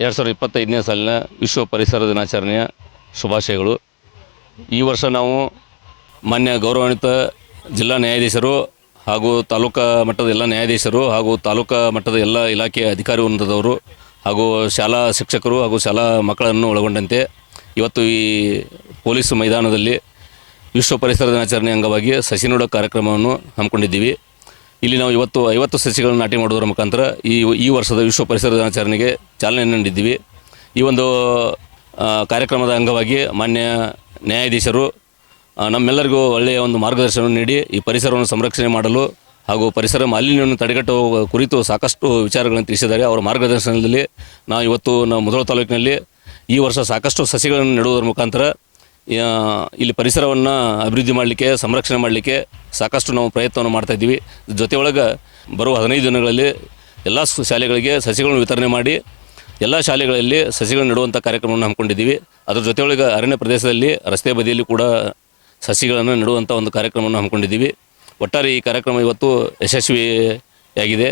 2025ನೇ ಸಾಲಿನ ವಿಶ್ವ ಪರಿಸರ ದಿನಾಚರಣೆಯ ಶುಭಾಶಯಗಳು. ಈ ವರ್ಷ ನಾವು ಮಾನ್ಯ ಗೌರವಾನ್ವಿತ ಜಿಲ್ಲಾ ನ್ಯಾಯಾಧೀಶರು ಹಾಗೂ ತಾಲೂಕಾ ಮಟ್ಟದ ಎಲ್ಲ ನ್ಯಾಯಾಧೀಶರು ಹಾಗೂ ತಾಲೂಕಾ ಮಟ್ಟದ ಎಲ್ಲ ಇಲಾಖೆಯ ಅಧಿಕಾರಿ ವೃಂದದವರು ಹಾಗೂ ಶಾಲಾ ಶಿಕ್ಷಕರು ಹಾಗೂ ಶಾಲಾ ಮಕ್ಕಳನ್ನು ಒಳಗೊಂಡಂತೆ ಇವತ್ತು ಈ ಪೊಲೀಸ್ ಮೈದಾನದಲ್ಲಿ ವಿಶ್ವ ಪರಿಸರ ದಿನಾಚರಣೆ ಅಂಗವಾಗಿ ಸಸಿ ನೆಡುವ ಕಾರ್ಯಕ್ರಮವನ್ನು ಹಮ್ಮಿಕೊಂಡಿದ್ದೀವಿ. ಇಲ್ಲಿ ನಾವು ಇವತ್ತು 50 ಸಸಿಗಳನ್ನು ನಾಟಿ ಮಾಡುವುದರ ಮುಖಾಂತರ ಈ ವರ್ಷದ ವಿಶ್ವ ಪರಿಸರ ದಿನಾಚರಣೆಗೆ ಚಾಲನೆಯನ್ನು ನೀಡಿದ್ದೀವಿ. ಈ ಒಂದು ಕಾರ್ಯಕ್ರಮದ ಅಂಗವಾಗಿ ಮಾನ್ಯ ನ್ಯಾಯಾಧೀಶರು ನಮ್ಮೆಲ್ಲರಿಗೂ ಒಳ್ಳೆಯ ಒಂದು ಮಾರ್ಗದರ್ಶನ ನೀಡಿ ಈ ಪರಿಸರವನ್ನು ಸಂರಕ್ಷಣೆ ಮಾಡಲು ಹಾಗೂ ಪರಿಸರ ಮಾಲಿನ್ಯವನ್ನು ತಡೆಗಟ್ಟುವ ಕುರಿತು ಸಾಕಷ್ಟು ವಿಚಾರಗಳನ್ನು ತಿಳಿಸಿದ್ದಾರೆ. ಅವರ ಮಾರ್ಗದರ್ಶನದಲ್ಲಿ ನಾವು ಇವತ್ತು ಮುಧೋಳ ತಾಲೂಕಿನಲ್ಲಿ ಈ ವರ್ಷ ಸಾಕಷ್ಟು ಸಸಿಗಳನ್ನು ನೆಡುವುದರ ಮುಖಾಂತರ ಇಲ್ಲಿ ಪರಿಸರವನ್ನು ಅಭಿವೃದ್ಧಿ ಮಾಡಲಿಕ್ಕೆ, ಸಂರಕ್ಷಣೆ ಮಾಡಲಿಕ್ಕೆ ಸಾಕಷ್ಟು ನಾವು ಪ್ರಯತ್ನವನ್ನು ಮಾಡ್ತಾಯಿದ್ದೀವಿ. ಜೊತೆಯೊಳಗೆ ಬರುವ 15 ದಿನಗಳಲ್ಲಿ ಎಲ್ಲ ಶಾಲೆಗಳಿಗೆ ಸಸಿಗಳನ್ನು ವಿತರಣೆ ಮಾಡಿ ಎಲ್ಲ ಶಾಲೆಗಳಲ್ಲಿ ಸಸಿಗಳನ್ನು ನೆಡುವಂಥ ಕಾರ್ಯಕ್ರಮವನ್ನು ಹಮ್ಮಿಕೊಂಡಿದ್ದೀವಿ. ಅದರ ಜೊತೆಯೊಳಗೆ ಅರಣ್ಯ ಪ್ರದೇಶದಲ್ಲಿ ರಸ್ತೆ ಬದಿಯಲ್ಲಿ ಕೂಡ ಸಸಿಗಳನ್ನು ನೆಡುವಂಥ ಒಂದು ಕಾರ್ಯಕ್ರಮವನ್ನು ಹಮ್ಮಿಕೊಂಡಿದ್ದೀವಿ. ಒಟ್ಟಾರೆ ಈ ಕಾರ್ಯಕ್ರಮ ಇವತ್ತು ಯಶಸ್ವಿಯಾಗಿದೆ.